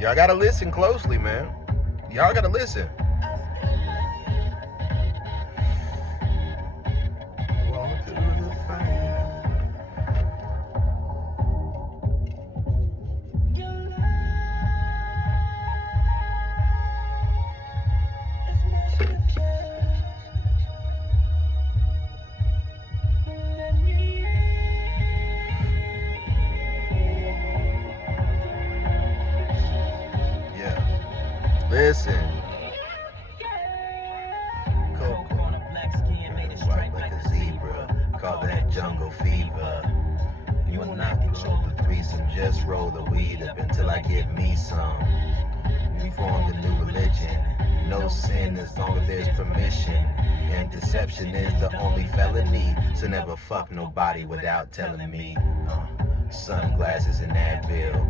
Y'all gotta listen closely, man. Y'all gotta listen. Walk through the fire. Yeah. Listen. Coke on a black skin made it straight like a zebra. Call that jungle fever. You will not control the threesome. Just roll the weed up until I get me some. We formed a new religion. No sin as long as there's permission. And deception is the only felony. So never fuck nobody without telling me. Sunglasses and Advil.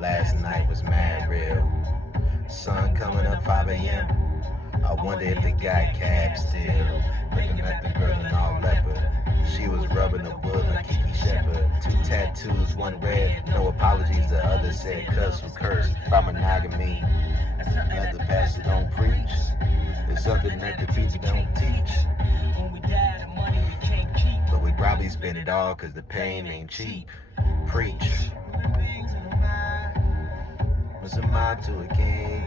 Last night was mad real. Sun coming up 5 a.m. I wonder if they got cabs still. Looking at the girl in all leopard. She was rubbing the wood like Kiki Shepard. 2 tattoos, 1 red, no apologies. The other said cuss was cursed by monogamy. Let the pastor don't preach. It's something that the preacher don't teach. When we die, the money we can't keep. But we probably spend it all cause the pain ain't cheap. Preach. What's a mind to a king?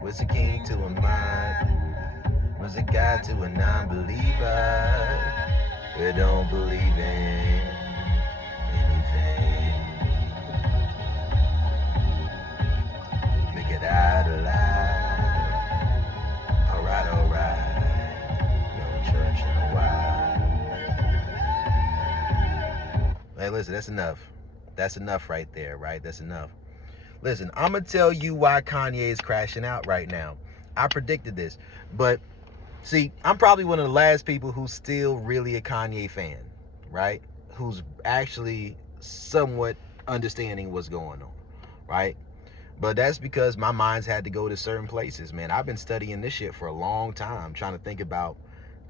What's a king to a mind? What's a God to a non-believer? We don't believe in anything. Make it out alive. Alright, alright. No church in a while. Hey, listen, that's enough. That's enough right there, right? That's enough. Listen, I'm going to tell you why Kanye is crashing out right now. I predicted this. But, see, I'm probably one of the last people who's still really a Kanye fan, right? Who's actually somewhat understanding what's going on, right? But that's because my mind's had to go to certain places, man. I've been studying this shit for a long time, trying to think about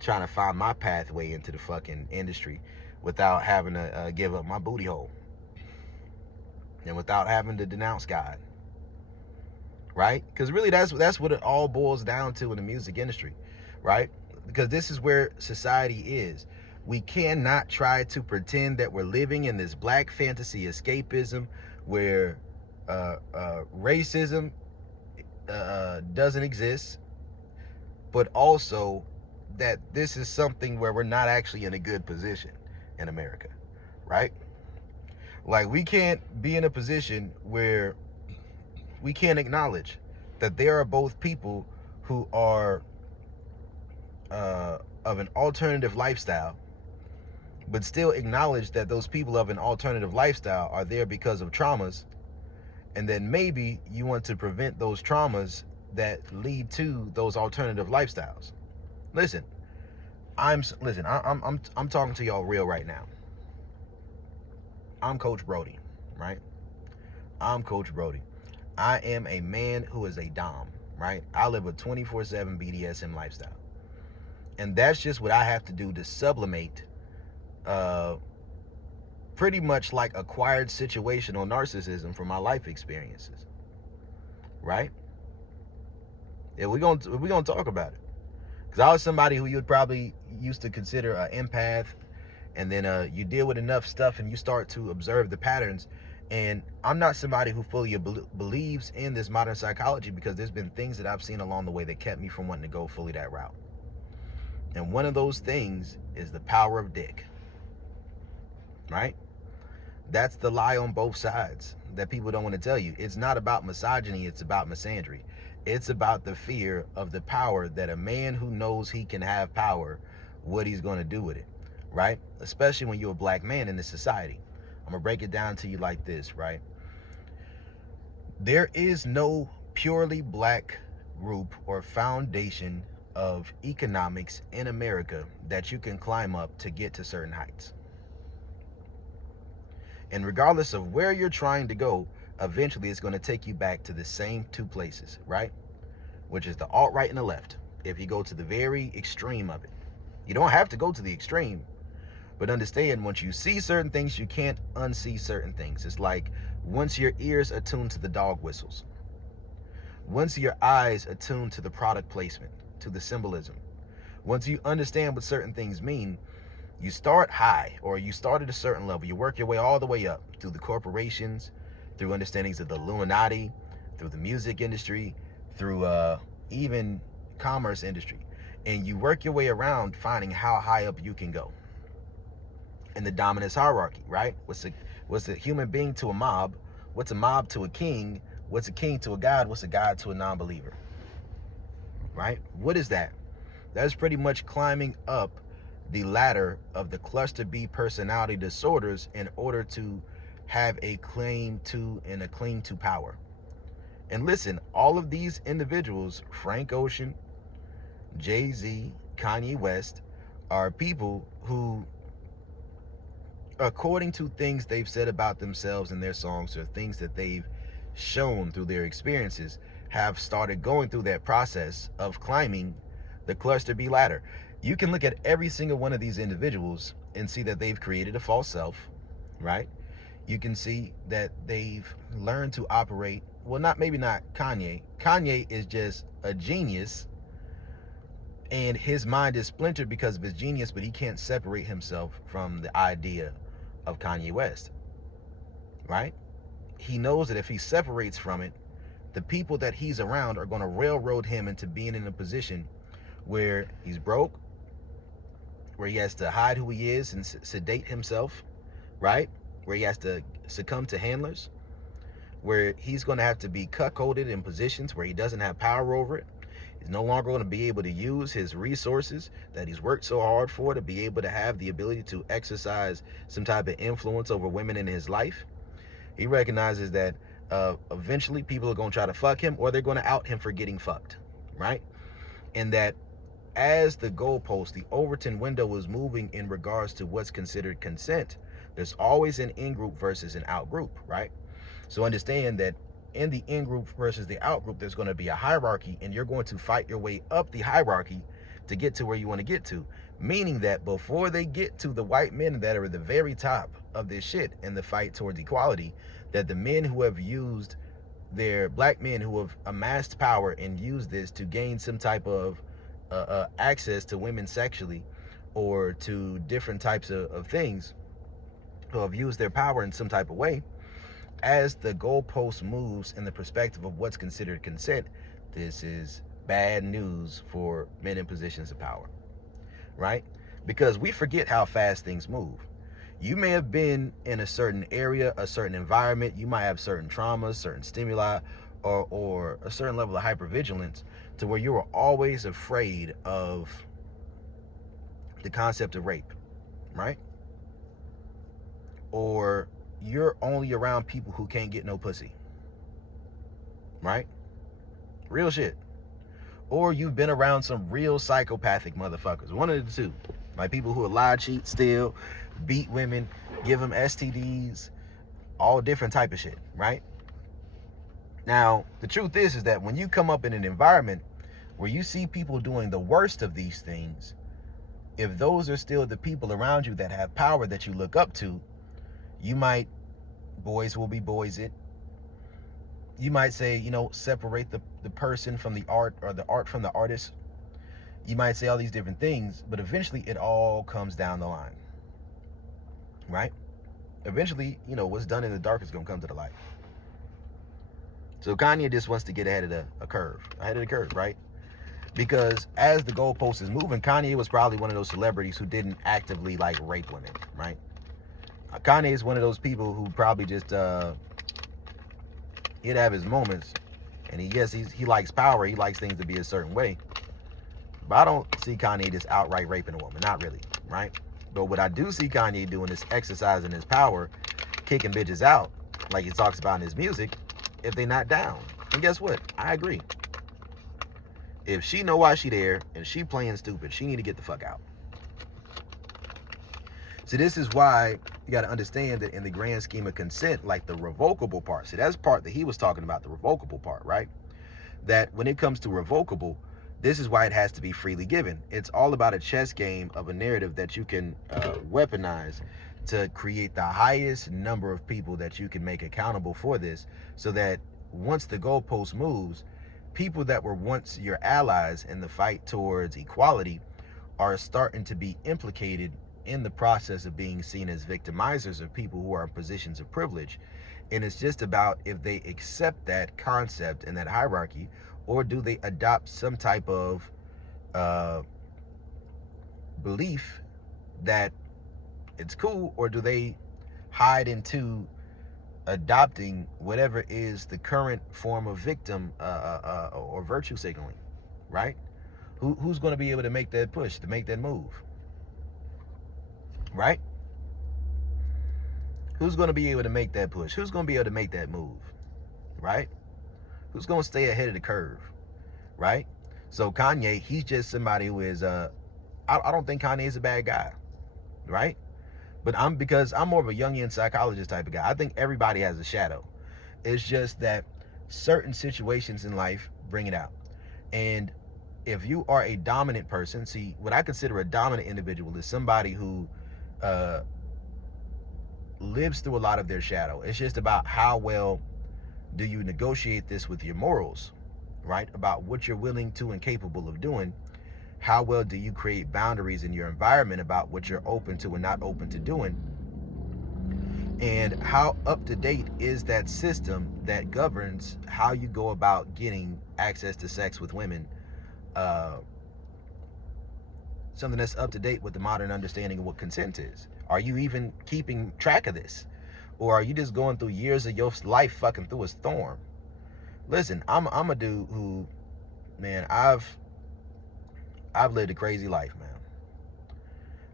trying to find my pathway into the fucking industry without having to give up my booty hole. And without having to denounce God, right? Because really that's what it all boils down to in the music industry, right? Because this is where society is. We cannot try to pretend that we're living in this black fantasy escapism where racism doesn't exist, but also that this is something where we're not actually in a good position in America, right? Like, we can't be in a position where we can't acknowledge that there are both people who are of an alternative lifestyle, but still acknowledge that those people of an alternative lifestyle are there because of traumas, and then maybe you want to prevent those traumas that lead to those alternative lifestyles. Listen, I'm talking to y'all real right now. I'm Coach Brody, right? I'm Coach Brody. I am a man who is a dom, right? I live a 24/7 BDSM lifestyle. And that's just what I have to do to sublimate pretty much like acquired situational narcissism from my life experiences, right? Yeah, we're gonna talk about it. Because I was somebody who you would probably used to consider an empath, and then you deal with enough stuff and you start to observe the patterns. And I'm not somebody who fully believes in this modern psychology, because there's been things that I've seen along the way that kept me from wanting to go fully that route. And one of those things is the power of dick, right? That's the lie on both sides that people don't want to tell you. It's not about misogyny, it's about misandry. It's about the fear of the power that a man who knows he can have power, what he's going to do with it. Right? Especially when you're a black man in this society. I'm going to break it down to you like this, right? There is no purely black group or foundation of economics in America that you can climb up to get to certain heights. And regardless of where you're trying to go, eventually it's going to take you back to the same 2 places, right? Which is the alt-right and the left, if you go to the very extreme of it. You don't have to go to the extreme. But understand, once you see certain things, you can't unsee certain things. It's like Once your ears attune to the dog whistles, once your eyes attune to the product placement, to the symbolism, once you understand what certain things mean, you start high, or you start at a certain level. You work your way all the way up through the corporations, through understandings of the Illuminati, through the music industry, through even commerce industry. And you work your way around finding how high up you can go in the dominance hierarchy, right? What's a human being to a mob? What's a mob to a king? What's a king to a god? What's a god to a non-believer? Right? What is that? That's pretty much climbing up the ladder of the cluster B personality disorders in order to have a claim to and a claim to power. And listen, all of these individuals, Frank Ocean, Jay-Z, Kanye West, are people who, according to things they've said about themselves in their songs or things that they've shown through their experiences, have started going through that process of climbing the cluster B ladder. You can look at every single one of these individuals and see that they've created a false self, right? You can see that they've learned to operate, well, maybe not Kanye. Kanye is just a genius, and his mind is splintered because of his genius, but he can't separate himself from the idea of Kanye West, right? He knows that if he separates from it, the people that he's around are going to railroad him into being in a position where he's broke, where he has to hide who he is and sedate himself, right? Where he has to succumb to handlers, where he's going to have to be cuckolded in positions where he doesn't have power over it. He's no longer going to be able to use his resources that he's worked so hard for to be able to have the ability to exercise some type of influence over women in his life. He recognizes that eventually people are going to try to fuck him, or they're going to out him for getting fucked, right? And that as the goalpost, the Overton window is moving in regards to what's considered consent, there's always an in-group versus an out-group, right? So understand that in the in-group versus the out-group, there's going to be a hierarchy, and you're going to fight your way up the hierarchy to get to where you want to get to. Meaning that before they get to the white men that are at the very top of this shit in the fight towards equality, that the men who have used their black men who have amassed power and used this to gain some type of access to women sexually or to different types of things, who have used their power in some type of way, as the goalpost moves in the perspective of what's considered consent, this is bad news for men in positions of power, right? Because we forget how fast things move. You may have been in a certain area, a certain environment, you might have certain traumas, certain stimuli, or a certain level of hypervigilance to where you were always afraid of the concept of rape, right? Or you're only around people who can't get no pussy, right? Real shit. Or you've been around some real psychopathic motherfuckers. One of the two. Like people who lie, cheat, steal, beat women, give them STDs, all different type of shit, right? Now, the truth is that when you come up in an environment where you see people doing the worst of these things, if those are still the people around you that have power that you look up to, you might, boys will be boys it. You might say, separate the person from the art, or the art from the artist. You might say all these different things, but eventually it all comes down the line, right? Eventually, what's done in the dark is going to come to the light. So Kanye just wants to get ahead of the curve, right? Because as the goalpost is moving, Kanye was probably one of those celebrities who didn't actively rape women, right? Kanye is one of those people who probably just he'd have his moments, and he likes power, he likes things to be a certain way. But I don't see Kanye just outright raping a woman, not really, right? But what I do see Kanye doing is exercising his power, kicking bitches out, like he talks about in his music, if they not down. And guess what? I agree. If she know why she there and she playing stupid, she need to get the fuck out. So this is why you got to understand that in the grand scheme of consent, like the revocable part, see, that's the part that he was talking about, the revocable part, right? That when it comes to revocable, this is why it has to be freely given. It's all about a chess game of a narrative that you can weaponize, to create the highest number of people that you can make accountable for this, so that once the goalpost moves, people that were once your allies in the fight towards equality are starting to be implicated in the process of being seen as victimizers of people who are in positions of privilege. And it's just about if they accept that concept and that hierarchy, or do they adopt some type of belief that it's cool, or do they hide into adopting whatever is the current form of victim or virtue signaling, right? Who's going to be able to make that push, to make that move, right? Who's going to be able to make that push? Who's going to be able to make that move, right? Who's going to stay ahead of the curve, right? So Kanye, he's just somebody who is, I don't think Kanye is a bad guy, right? But because I'm more of a Jungian psychologist type of guy. I think everybody has a shadow. It's just that certain situations in life bring it out. And if you are a dominant person, see, what I consider a dominant individual is somebody who lives through a lot of their shadow. It's just about how well do you negotiate this with your morals, right? About what you're willing to and capable of doing. How well do you create boundaries in your environment about what you're open to and not open to doing? And how up to date is that system that governs how you go about getting access to sex with women? Something that's up to date with the modern understanding of what consent is. Are you even keeping track of this? Or are you just going through years of your life fucking through a storm? Listen, I'm a dude who, man, I've lived a crazy life, man.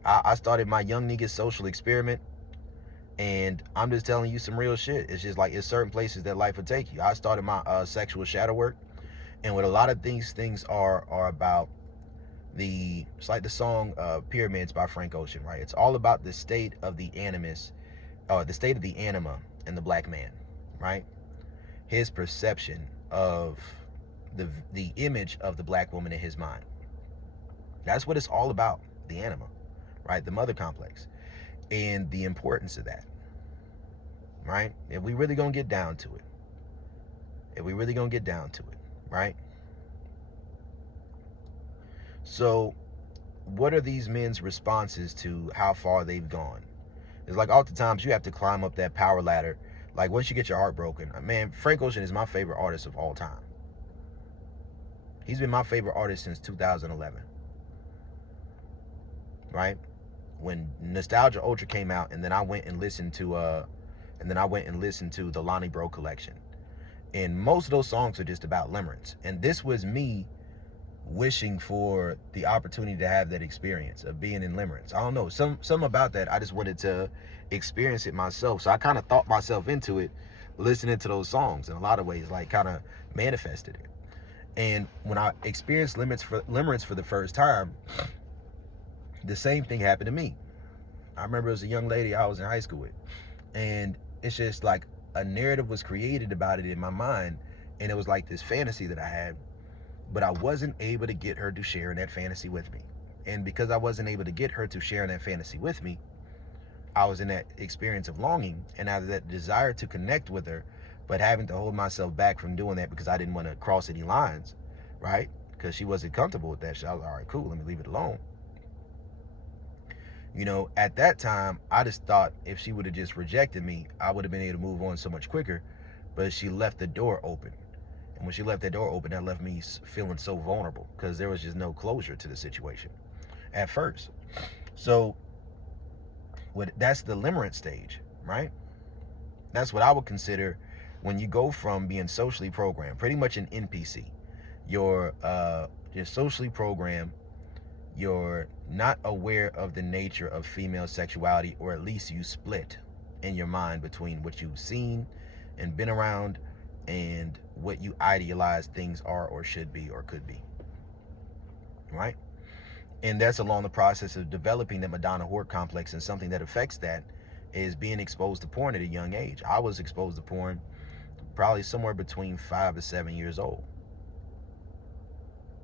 I started my young nigga social experiment, and I'm just telling you some real shit. It's just like, it's certain places that life will take you. I started my sexual shadow work, and what a lot of these things are about, it's like the song Pyramids by Frank Ocean, right? It's all about the state of the animus, the state of the anima in the black man, right? His perception of the image of the black woman in his mind. That's what it's all about, the anima, right? The mother complex, and the importance of that, right? If we really gonna get down to it, right? So what are these men's responses to how far they've gone? It's like oftentimes you have to climb up that power ladder. Like once you get your heart broken, man, Frank Ocean is my favorite artist of all time. He's been my favorite artist since 2011. Right? When Nostalgia Ultra came out, and then I went and listened to the Lonnie Bro collection. And most of those songs are just about limerence. And this was me wishing for the opportunity to have that experience of being in limerence. I don't know, some about that. I just wanted to experience it myself. So I kind of thought myself into it, listening to those songs in a lot of ways, like kind of manifested it. And when I experienced limerence for the first time, the same thing happened to me. I remember it was a young lady I was in high school with, and it's just like a narrative was created about it in my mind, and it was like this fantasy that I had, but I wasn't able to get her to share in that fantasy with me. And because I wasn't able to get her to share in that fantasy with me, I was in that experience of longing, and I had that desire to connect with her, but having to hold myself back from doing that because I didn't want to cross any lines, right? Because she wasn't comfortable with that shit. I was like, all right, cool, let me leave it alone. You know, at that time, I just thought if she would have just rejected me, I would have been able to move on so much quicker. But she left the door open. And when she left that door open, that left me feeling so vulnerable because there was just no closure to the situation at first. So that's the limerence stage, right? That's what I would consider when you go from being socially programmed, pretty much an NPC. You're socially programmed. You're not aware of the nature of female sexuality, or at least you split in your mind between what you've seen and been around and what you idealize things are or should be or could be, right? And that's along the process of developing the Madonna whore complex, and something that affects that is being exposed to porn at a young age. I was exposed to porn probably somewhere between 5 to 7 years old,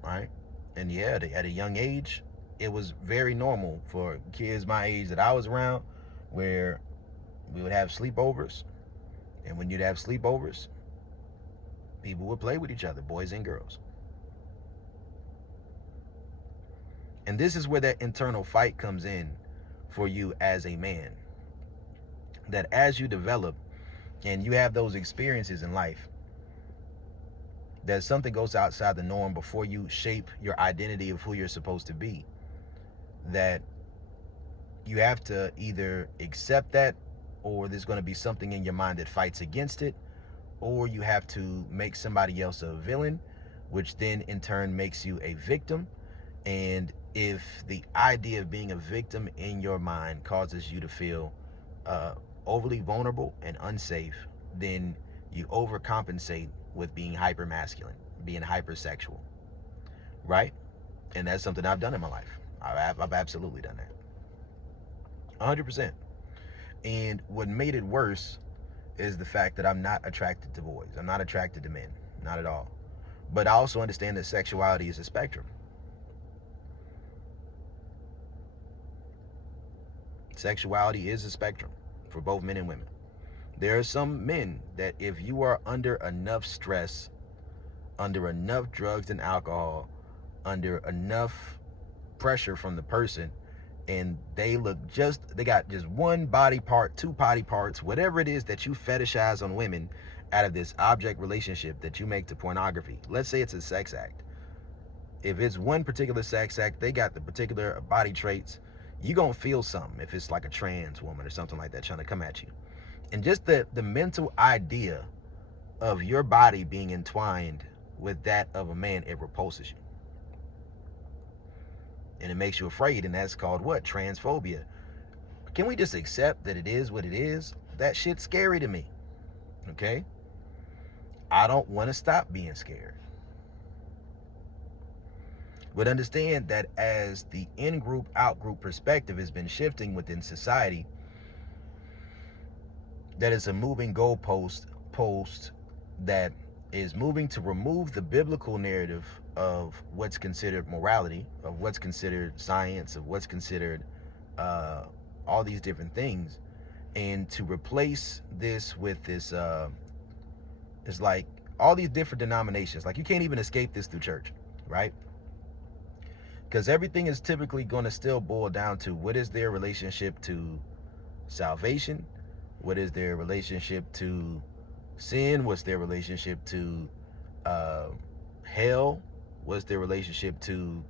right? And yeah, at a young age, it was very normal for kids my age that I was around where we would have sleepovers. And when you'd have sleepovers, people would play with each other, boys and girls. And this is where that internal fight comes in for you as a man. That as you develop and you have those experiences in life, that something goes outside the norm before you shape your identity of who you're supposed to be. That you have to either accept that, or there's going to be something in your mind that fights against it, or you have to make somebody else a villain, which then in turn makes you a victim. And if the idea of being a victim in your mind causes you to feel overly vulnerable and unsafe, then you overcompensate with being hyper masculine, being hypersexual, right? And that's something I've done in my life. I've absolutely done that, 100%. And what made it worse is the fact that I'm not attracted to boys. I'm not attracted to men, not at all. But I also understand that sexuality is a spectrum. Sexuality is a spectrum for both men and women. There are some men that if you are under enough stress, under enough drugs and alcohol, under enough pressure from the person, and they got just one body part, two body parts, whatever it is that you fetishize on women out of this object relationship that you make to pornography. Let's say it's a sex act. If it's one particular sex act, they got the particular body traits, you're going to feel something if it's like a trans woman or something like that trying to come at you. And just the mental idea of your body being entwined with that of a man, it repulses you. And it makes you afraid, and that's called what? Transphobia. Can we just accept that it is what it is? That shit's scary to me, okay? I don't want to stop being scared. But understand that as the in-group, out-group perspective has been shifting within society, that is a moving goalpost that is moving to remove the biblical narrative of what's considered morality, of what's considered science, of what's considered all these different things, and to replace this with this, it's like all these different denominations. Like you can't even escape this through church, right? Because everything is typically going to still boil down to what is their relationship to salvation, what is their relationship to sin, what's their relationship to hell, what's their relationship to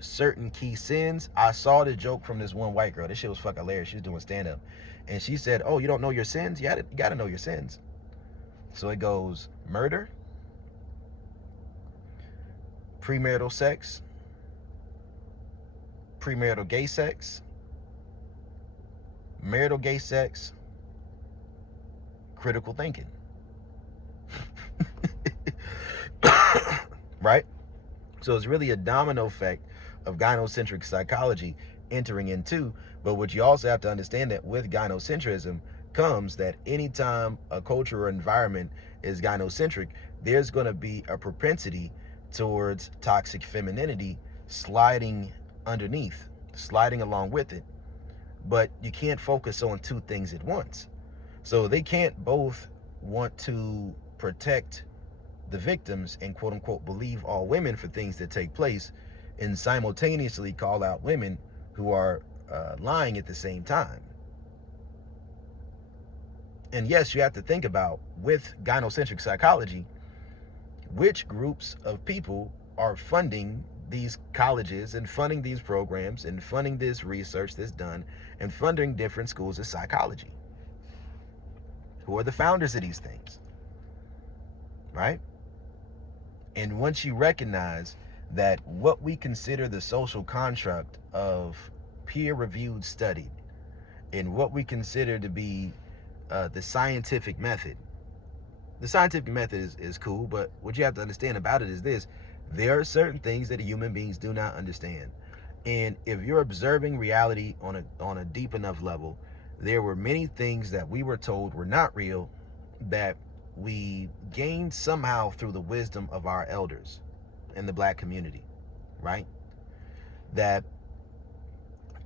certain key sins. I saw the joke from this one white girl. This shit was fucking hilarious. She was doing stand-up. And she said, oh, you don't know your sins? You gotta know your sins. So it goes murder, premarital sex, premarital gay sex, marital gay sex, critical thinking. Right? So it's really a domino effect of gynocentric psychology entering into. But what you also have to understand that with gynocentrism comes that anytime a culture or environment is gynocentric, there's going to be a propensity towards toxic femininity sliding underneath, sliding along with it. But you can't focus on two things at once. So they can't both want to protect the victims and quote unquote believe all women for things that take place and simultaneously call out women who are lying at the same time. And yes, you have to think about, with gynocentric psychology, which groups of people are funding these colleges and funding these programs and funding this research that's done and funding different schools of psychology. Who are the founders of these things, right? And once you recognize that what we consider the social construct of peer-reviewed study and what we consider to be the scientific method is cool, but what you have to understand about it is this: there are certain things that human beings do not understand. And if you're observing reality on a deep enough level, there were many things that we were told were not real that we gained somehow through the wisdom of our elders in the black community, right? That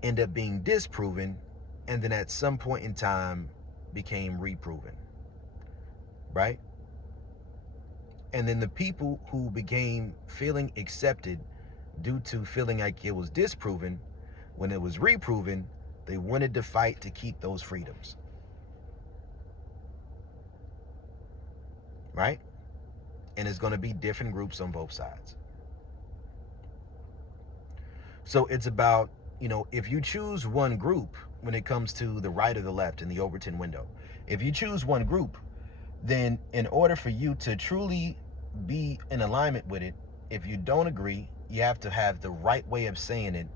end up being disproven, and then at some point in time became reproven, right? And then the people who became feeling accepted due to feeling like it was disproven, when it was reproven, they wanted to fight to keep those freedoms, right? And it's going to be different groups on both sides. So it's about, if you choose one group when it comes to the right or the left in the Overton window, if you choose one group, then in order for you to truly be in alignment with it, if you don't agree, you have to have the right way of saying it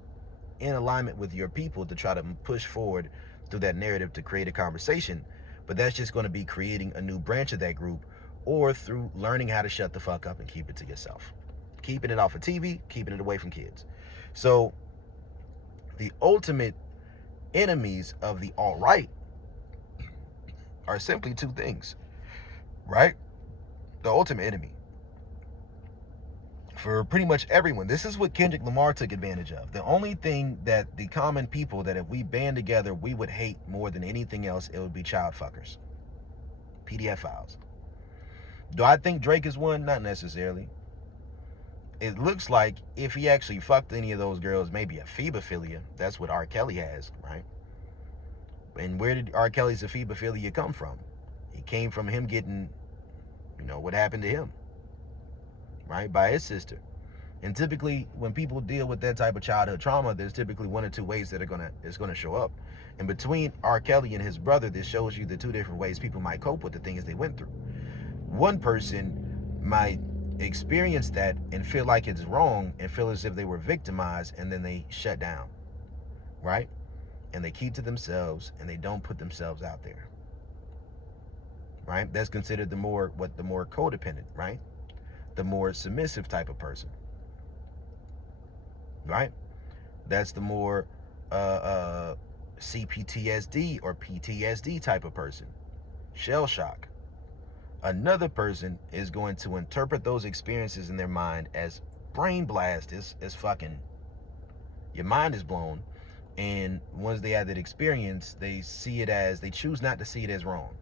in alignment with your people to try to push forward through that narrative to create a conversation. But that's just going to be creating a new branch of that group, or through learning how to shut the fuck up and keep it to yourself. Keeping it off of TV, keeping it away from kids. So the ultimate enemies of the alt-right are simply two things, right? The ultimate enemy for pretty much everyone. This is what Kendrick Lamar took advantage of. The only thing that the common people that if we band together we would hate more than anything else, it would be child fuckers. PDF files. Do I think Drake is one? Not necessarily. It looks like if he actually fucked any of those girls, maybe a phebophilia. That's what R. Kelly has, right? And where did R. Kelly's ephebophilia come from? It came from him getting, what happened to him, right? By his sister. And typically, when people deal with that type of childhood trauma, there's typically one or two ways that it's gonna show up. And between R. Kelly and his brother, this shows you the two different ways people might cope with the things they went through. One person might experience that and feel like it's wrong and feel as if they were victimized, and then they shut down, right? And they keep to themselves and they don't put themselves out there, right? That's considered the more codependent, right? The more submissive type of person, right? That's the more CPTSD or PTSD type of person, shell shock. Another person is going to interpret those experiences in their mind as brain blast. It's fucking, your mind is blown. And once they have that experience, they choose not to see it as wrong.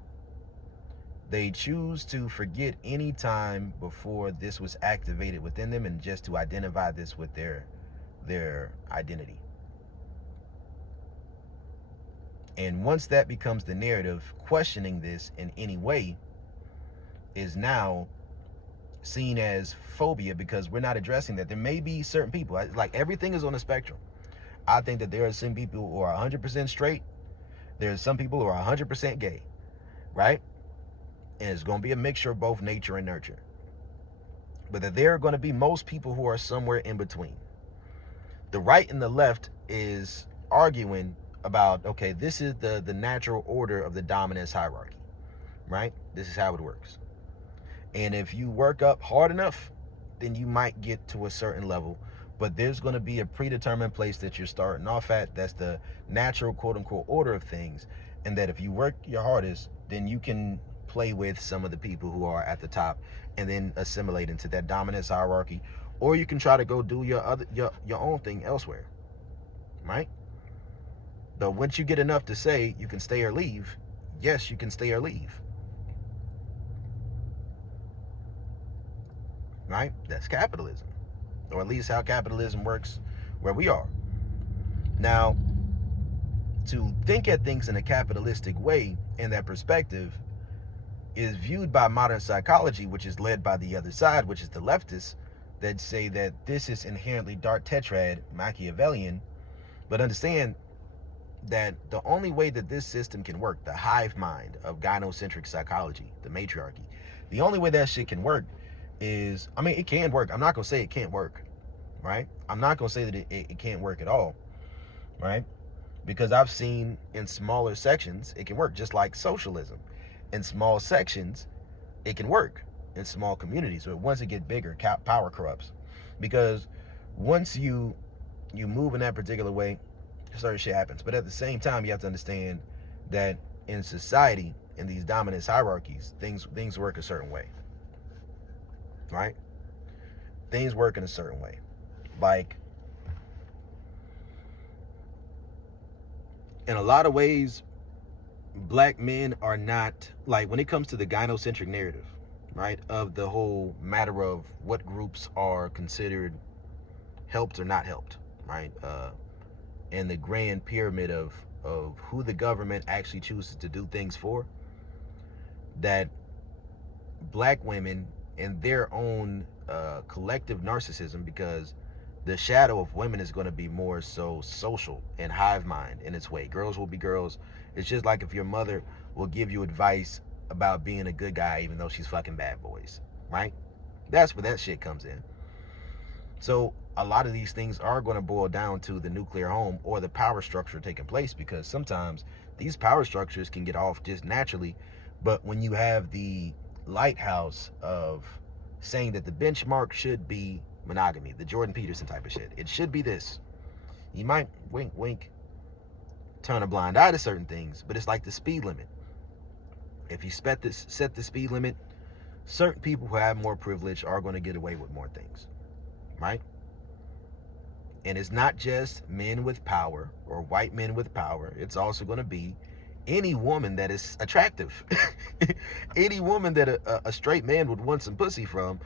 They choose to forget any time before this was activated within them, and just to identify this with their identity. And once that becomes the narrative, questioning this in any way is now seen as phobia, because we're not addressing that. There may be certain people, like everything is on a spectrum. I think that there are some people who are 100% straight. There's some people who are 100% gay, right? And it's going to be a mixture of both nature and nurture. But that there are going to be most people who are somewhere in between. The right and the left is arguing about, okay, this is the natural order of the dominance hierarchy, right? This is how it works. And if you work up hard enough, then you might get to a certain level. But there's going to be a predetermined place that you're starting off at. That's the natural, quote unquote, order of things. And that if you work your hardest, then you can play with some of the people who are at the top and then assimilate into that dominance hierarchy. Or you can try to go do your own thing elsewhere, right? But once you get enough to say you can stay or leave, yes, you can stay or leave. Right? That's capitalism, or at least how capitalism works where we are. Now, to think at things in a capitalistic way in that perspective is viewed by modern psychology, which is led by the other side, which is the leftists, that say that this is inherently dark tetrad, Machiavellian. But understand that the only way that this system can work, the hive mind of gynocentric psychology, the matriarchy, the only way that shit can work is, it can work. I'm not going to say it can't work, right? I'm not going to say that it can't work at all, right? Because I've seen in smaller sections, it can work, just like socialism. In small sections, it can work in small communities. But once it gets bigger, power corrupts. Because once you move in that particular way, certain shit happens. But at the same time, you have to understand that in society, in these dominance hierarchies, things work a certain way. Right? Things work in a certain way. Like, In a lot of ways, black men are not, like, when it comes to the gynocentric narrative, right, of the whole matter of what groups are considered helped or not helped, right, and the grand pyramid of who the government actually chooses to do things for, that black women and their own collective narcissism, because the shadow of women is going to be more so social and hive mind in its way. Girls will be girls. It's just like if your mother will give you advice about being a good guy even though she's fucking bad boys, right? That's where that shit comes in. So a lot of these things are going to boil down to the nuclear home or the power structure taking place, because sometimes these power structures can get off just naturally. But when you have the lighthouse of saying that the benchmark should be monogamy, the Jordan Peterson type of shit, it should be this. You might wink, wink, turn a blind eye to certain things, but it's like the speed limit. If you set the speed limit, certain people who have more privilege are going to get away with more things, right? And it's not just men with power or white men with power. It's also going to be any woman that is attractive. Any woman that a straight man would want some pussy from,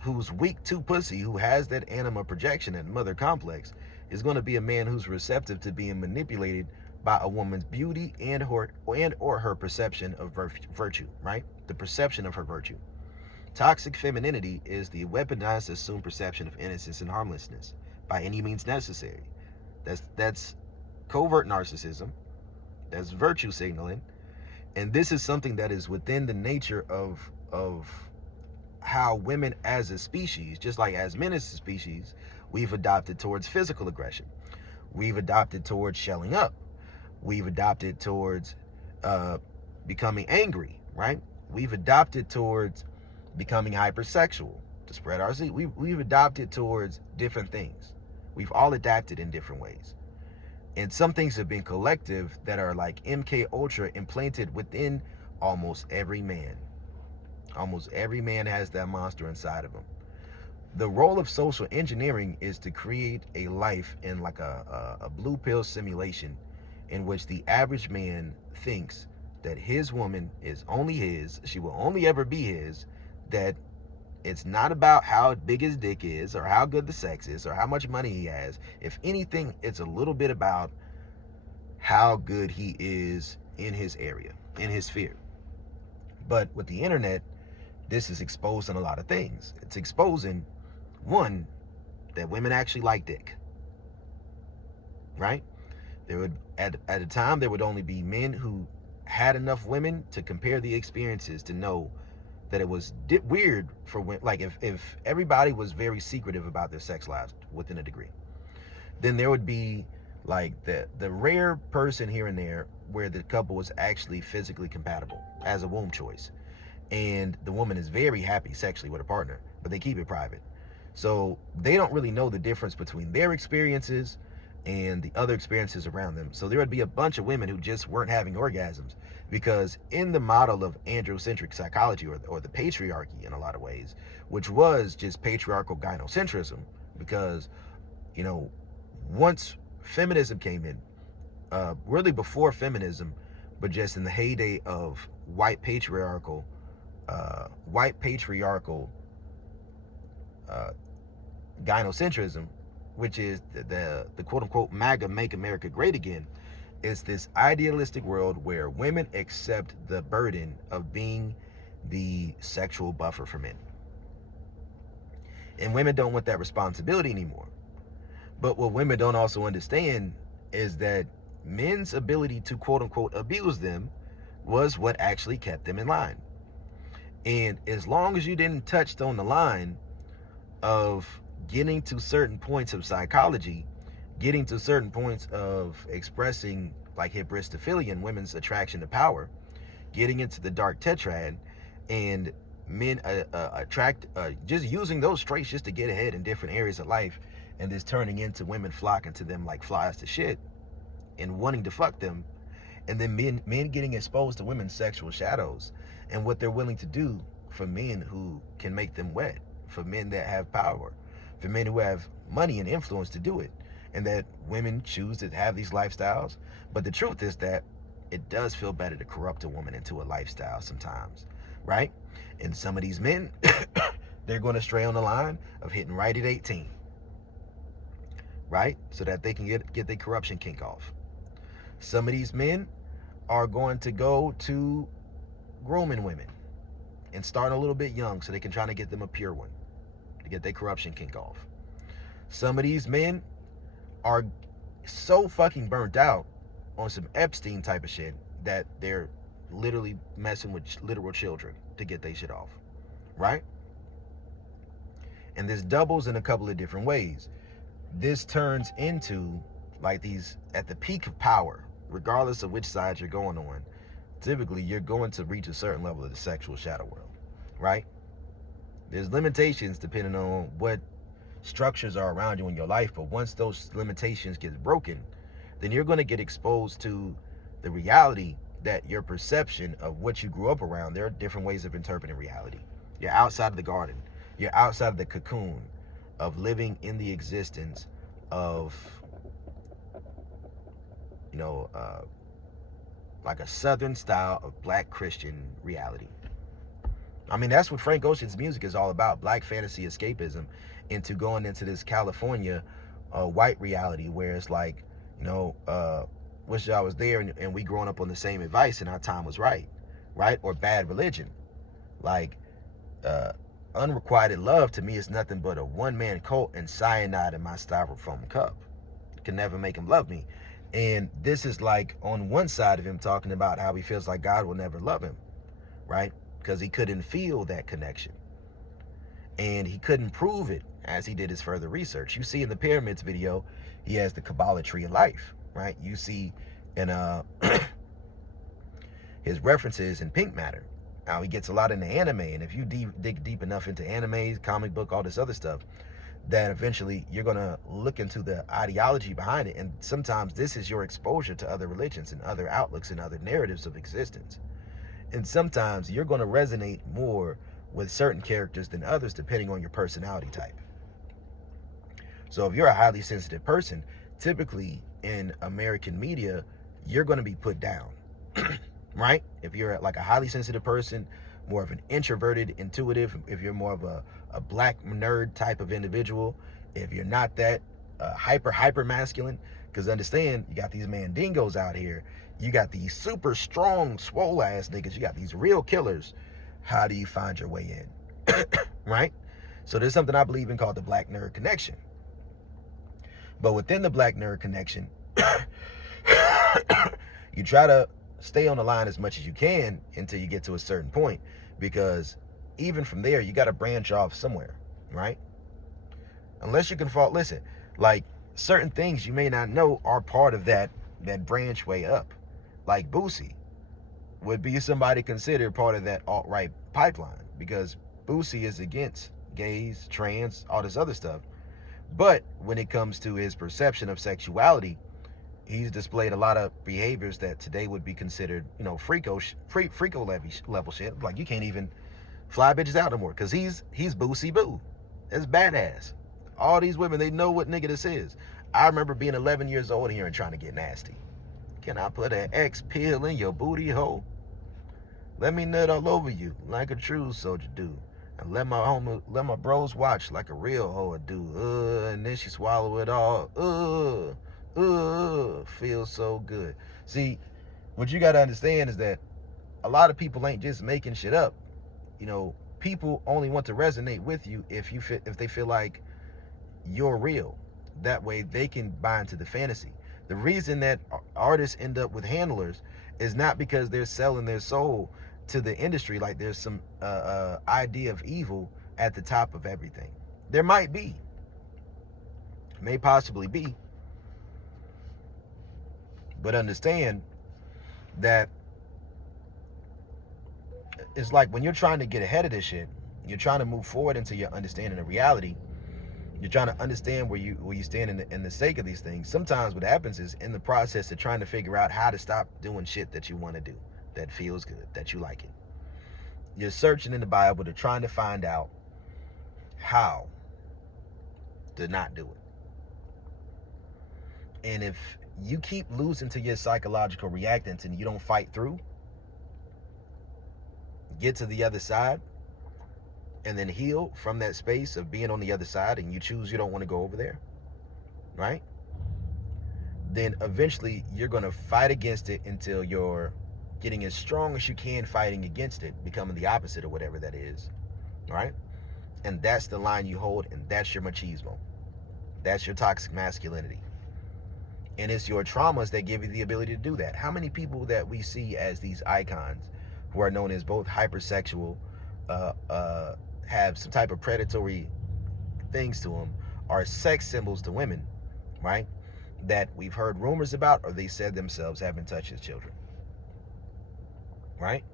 who's weak to pussy, who has that anima projection and mother complex, is going to be a man who's receptive to being manipulated by a woman's beauty and or her perception of virtue, right? The perception of her virtue. Toxic femininity is the weaponized assumed perception of innocence and harmlessness by any means necessary. That's covert narcissism. That's virtue signaling. And this is something that is within the nature of how women as a species, just like as men as a species, we've adopted towards physical aggression. We've adopted towards shelling up. We've adopted towards becoming angry, right? We've adopted towards becoming hypersexual to spread our seed. We've adopted towards different things. We've all adapted in different ways. And some things have been collective that are like MK Ultra implanted within almost every man. Almost every man has that monster inside of him. The role of social engineering is to create a life in like a blue pill simulation in which the average man thinks that his woman is only his, she will only ever be his, that it's not about how big his dick is or how good the sex is or how much money he has. If anything, it's a little bit about how good he is in his area, in his sphere. But with the internet, this is exposing a lot of things. It's exposing, one, that women actually like dick, right? There would, at a time, there would only be men who had enough women to compare the experiences to know that it was weird for women. Like if everybody was very secretive about their sex lives within a degree, then there would be like the rare person here and there where the couple was actually physically compatible as a womb choice. And the woman is very happy sexually with her partner, but they keep it private. So they don't really know the difference between their experiences and the other experiences around them. So there would be a bunch of women who just weren't having orgasms because in the model of androcentric psychology or the patriarchy in a lot of ways, which was just patriarchal gynocentrism, because, you know, once feminism came in, really before feminism, but just in the heyday of white patriarchal gynocentrism, which is the quote unquote MAGA Make America Great Again, is this idealistic world where women accept the burden of being the sexual buffer for men. And women don't want that responsibility anymore. But what women don't also understand is that men's ability to quote unquote abuse them was what actually kept them in line. And as long as you didn't touch on the line of getting to certain points of psychology, getting to certain points of expressing like hybristophilia and women's attraction to power, getting into the dark tetrad, and men just using those traits just to get ahead in different areas of life, and this turning into women flocking to them like flies to shit and wanting to fuck them, and then men getting exposed to women's sexual shadows and what they're willing to do for men who can make them wet, for men that have power, for men who have money and influence to do it. and that women choose to have these lifestyles. But the truth is that it does feel better to corrupt a woman into a lifestyle sometimes, right? And some of these men, they're going to stray on the line of hitting right at 18, right? So that they can get their corruption kink off. Some of these men are going to go to grooming women and start a little bit young so they can try to get them a pure one to get their corruption kink off. Some of these men are so fucking burnt out on some Epstein type of shit that they're literally messing with literal children to get their shit off, right? And this doubles in a couple of different ways. This turns into like these, at the peak of power, regardless of which side you're going on, typically you're going to reach a certain level of the sexual shadow world, right? There's limitations depending on what structures are around you in your life, but once those limitations get broken, then you're going to get exposed to the reality that your perception of what you grew up around, there are different ways of interpreting reality. You're outside of the garden. You're outside of the cocoon of living in the existence of, like a Southern style of Black Christian reality. I mean, that's what Frank Ocean's music is all about, Black fantasy escapism into going into this California white reality where it's like, wish I was there and we growing up on the same advice and our time was right? Or bad religion. Like, unrequited love to me is nothing but a one-man cult and cyanide in my styrofoam cup. Can never make him love me. And this is like on one side of him talking about how he feels like God will never love him, right? Because he couldn't feel that connection. And he couldn't prove it as he did his further research. You see in the pyramids video, he has the Kabbalah tree of life, right? You see in his references in Pink Matter. Now he gets a lot into anime, and if you dig deep enough into anime, comic book, all this other stuff, that eventually you're going to look into the ideology behind it. And sometimes this is your exposure to other religions and other outlooks and other narratives of existence. And sometimes you're going to resonate more with certain characters than others depending on your personality type. So if you're a highly sensitive person, typically in American media, you're going to be put down, right? If you're like a highly sensitive person, more of an introverted, intuitive, if you're more of a Black nerd type of individual, if you're not that hyper masculine, because understand, you got these mandingos out here, you got these super strong, swole ass niggas, you got these real killers. How do you find your way in? Right? So there's something I believe in called the Black nerd connection. But within the Black nerd connection, you try to stay on the line as much as you can until you get to a certain point, because even from there, you got to branch off somewhere, right? Unless you can fall, listen, like certain things you may not know are part of that branch way up. Like Boosie would be somebody considered part of that alt-right pipeline, because Boosie is against gays, trans, all this other stuff. But when it comes to his perception of sexuality, he's displayed a lot of behaviors that today would be considered, freako level shit. Like you can't even fly bitches out no more, because he's Boosie Boo. That's badass. All these women, they know what nigga this is. I remember being 11 years old here and trying to get nasty. Can I put an X pill in your booty hole? Let me nut all over you like a true soldier do. And let my bros watch like a real hoe do. And then she swallow it all. Feels so good. See, what you gotta understand is that a lot of people ain't just making shit up. People only want to resonate with you if they feel like you're real. That way they can buy into the fantasy. The reason that artists end up with handlers is not because they're selling their soul to the industry like there's some idea of evil at the top of everything. There might be. May possibly be. But understand that it's like when you're trying to get ahead of this shit, you're trying to move forward into your understanding of reality. You're trying to understand where you stand in the sake of these things. Sometimes what happens is in the process of trying to figure out how to stop doing shit that you want to do, that feels good, that you like it. You're searching in the Bible to trying to find out how to not do it. And if you keep losing to your psychological reactants and you don't fight through, get to the other side, and then heal from that space of being on the other side, and you choose you don't want to go over there, right? Then eventually you're going to fight against it until you're getting as strong as you can fighting against it, becoming the opposite of whatever that is, right? And that's the line you hold, and that's your machismo. That's your toxic masculinity. And it's your traumas that give you the ability to do that. How many people that we see as these icons who are known as both hypersexual, have some type of predatory things to them, are sex symbols to women, right? That we've heard rumors about, or they said themselves have been touched as children, right?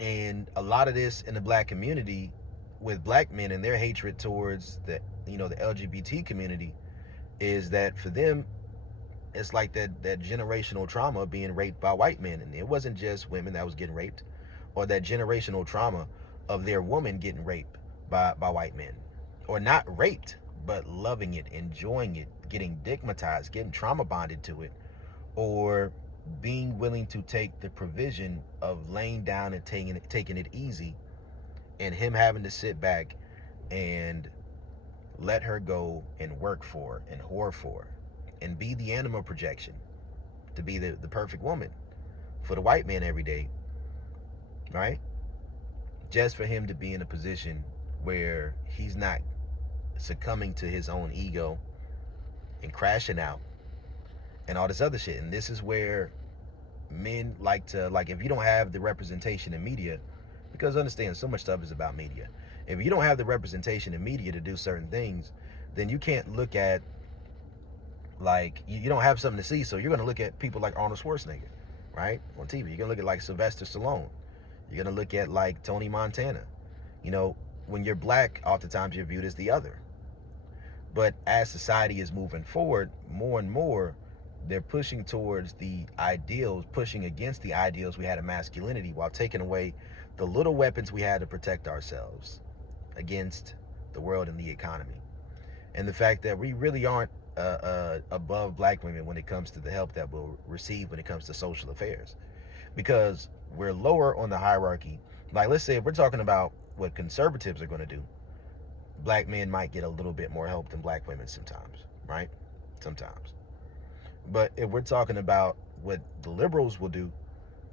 And a lot of this in the black community, with black men and their hatred towards the the LGBT community, is that for them it's like that generational trauma of being raped by white men. And it wasn't just women that was getting raped, or that generational trauma of their woman getting raped by white men, or not raped but loving it, enjoying it, getting digmatized, getting trauma bonded to it, or being willing to take the provision of laying down and taking it easy, and him having to sit back and let her go and work for and whore for and be the animal projection to be the perfect woman for the white man every day, right? Just for him to be in a position where he's not succumbing to his own ego and crashing out and all this other shit. And this is where men like to, like, if you don't have the representation in media, because understand, so much stuff is about media. If you don't have the representation in media to do certain things, then you can't look at, like, you don't have something to see, so you're going to look at people like Arnold Schwarzenegger, right, on TV. You're going to look at like Sylvester Stallone. You're going to look at like Tony Montana. When you're black, oftentimes you're viewed as the other. But as society is moving forward, more and more, they're pushing towards the ideals, pushing against the ideals we had of masculinity, while taking away the little weapons we had to protect ourselves against the world and the economy. And the fact that we really aren't above black women when it comes to the help that we'll receive when it comes to social affairs, because we're lower on the hierarchy. Like, let's say if we're talking about what conservatives are going to do, black men might get a little bit more help than black women sometimes, right? Sometimes. But if we're talking about what the liberals will do,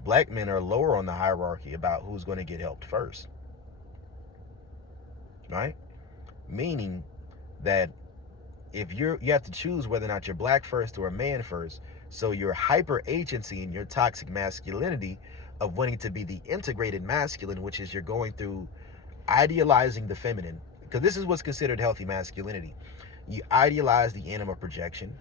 black men are lower on the hierarchy about who's going to get helped first, right? Meaning that if you have to choose whether or not you're black first or a man first, so your hyper agency and your toxic masculinity of wanting to be the integrated masculine, which is you're going through idealizing the feminine, because this is what's considered healthy masculinity. You idealize the animal projection.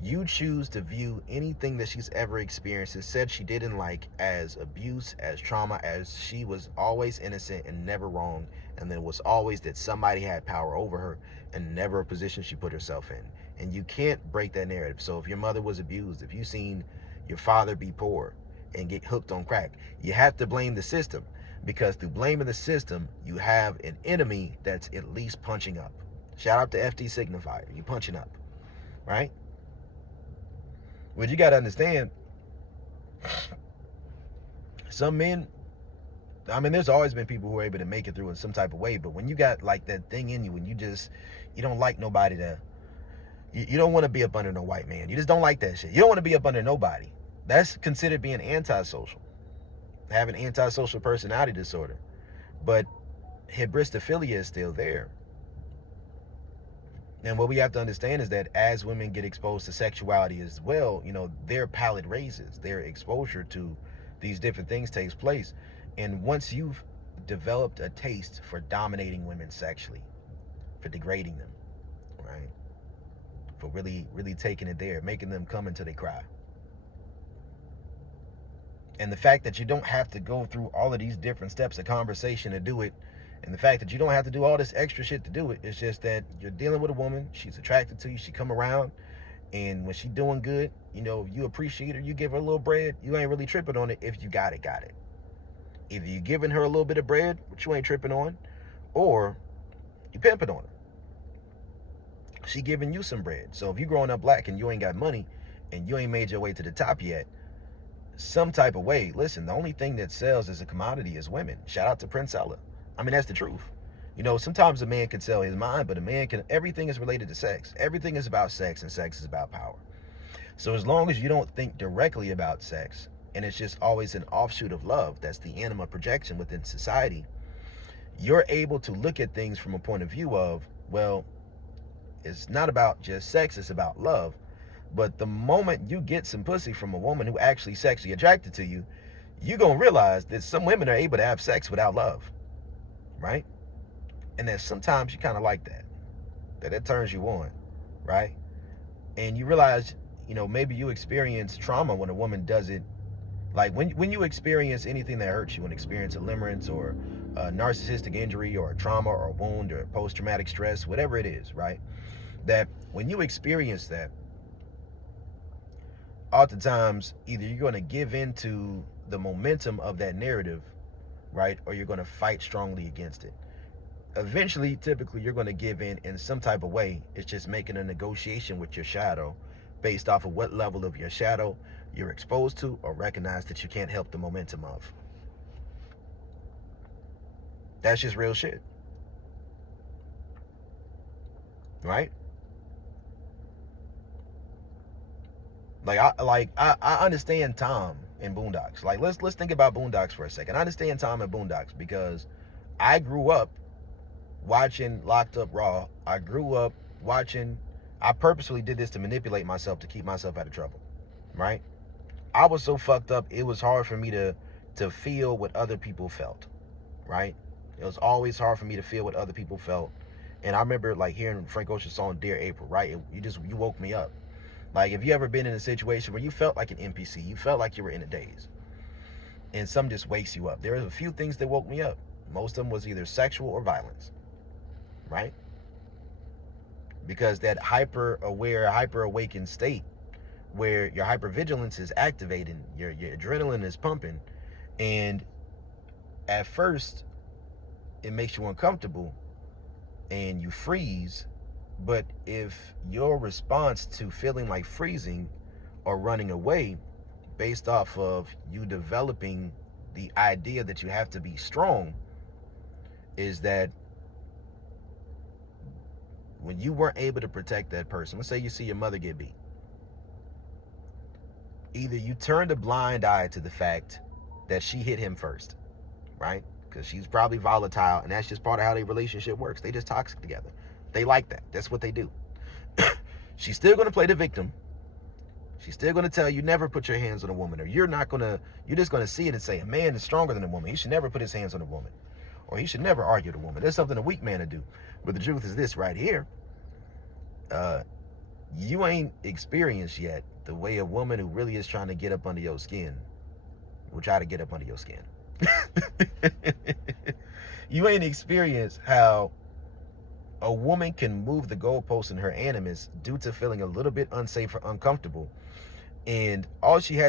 You choose to view anything that she's ever experienced and said she didn't like as abuse, as trauma, as she was always innocent and never wrong, and then it was always that somebody had power over her and never a position she put herself in. And you can't break that narrative. So if your mother was abused, if you've seen your father be poor and get hooked on crack, you have to blame the system, because through blaming the system, you have an enemy that's at least punching up. Shout out to FD Signifier. You punching up, right? What you got to understand, some men, I mean, there's always been people who are able to make it through in some type of way, but when you got like that thing in you, when you don't like nobody you don't want to be up under no white man. You just don't like that shit. You don't want to be up under nobody. That's considered being antisocial, having antisocial personality disorder. But hybristophilia is still there. And what we have to understand is that as women get exposed to sexuality as well, their palate raises, their exposure to these different things takes place. And once you've developed a taste for dominating women sexually, for degrading them, right? For really, really taking it there, making them come until they cry. And the fact that you don't have to go through all of these different steps of conversation to do it, and the fact that you don't have to do all this extra shit to do it, it's just that you're dealing with a woman, she's attracted to you, she come around, and when she doing good, you appreciate her, you give her a little bread, you ain't really tripping on it. If you got it. Either you giving her a little bit of bread, which you ain't tripping on, or you pimping on her. She giving you some bread. So if you growing up black and you ain't got money and you ain't made your way to the top yet, some type of way, listen, the only thing that sells as a commodity is women. Shout out to Prince Ella. I mean, that's the truth. You know, sometimes a man can sell his mind, but a man can, everything is related to sex. Everything is about sex, and sex is about power. So as long as you don't think directly about sex, and it's just always an offshoot of love, that's the anima projection within society, you're able to look at things from a point of view of, well, it's not about just sex, it's about love. But the moment you get some pussy from a woman who actually sexually attracted to you, you're going to realize that some women are able to have sex without love, right? And that sometimes you kind of like that it turns you on, right? And you realize, you know, maybe you experience trauma when a woman does it. Like when you experience anything that hurts you, when you experience a limerence or a narcissistic injury or a trauma or a wound or post-traumatic stress, whatever it is, right? That when you experience that, oftentimes either you're going to give into the momentum of that narrative, right, or you're going to fight strongly against it. Eventually, typically, you're going to give in some type of way. It's just making a negotiation with your shadow based off of what level of your shadow you're exposed to or recognize that you can't help the momentum of. That's just real shit, right? I understand Tom in Boondocks. Like let's think about Boondocks for a second. I understand Tom in Boondocks because I grew up watching Locked Up Raw. I grew up watching. I purposely did this to manipulate myself to keep myself out of trouble, right? I was so fucked up. It was hard for me to feel what other people felt, right? It was always hard for me to feel what other people felt. And I remember like hearing Frank Ocean's song Dear April, right? You woke me up. Like, have you ever been in a situation where you felt like an NPC? You felt like you were in a daze. And some just wakes you up. There are a few things that woke me up. Most of them was either sexual or violence, right? Because that hyper-aware, hyper-awakened state where your hypervigilance is activating, your adrenaline is pumping, and at first, it makes you uncomfortable, and you freeze. But if your response to feeling like freezing or running away based off of you developing the idea that you have to be strong is that when you weren't able to protect that person, let's say you see your mother get beat, either you turned a blind eye to the fact that she hit him first, right? Because she's probably volatile, and that's just part of how their relationship works. They just toxic together. They like that. That's what they do. She's still going to play the victim. She's still going to tell you never put your hands on a woman, or you're just going to see it and say a man is stronger than a woman. He should never put his hands on a woman, or he should never argue with a woman. There's something a weak man to do. But the truth is this right here. You ain't experienced yet the way a woman who really is trying to get up under your skin will try to get up under your skin. You ain't experienced how a woman can move the goalposts in her animus due to feeling a little bit unsafe or uncomfortable. And all she has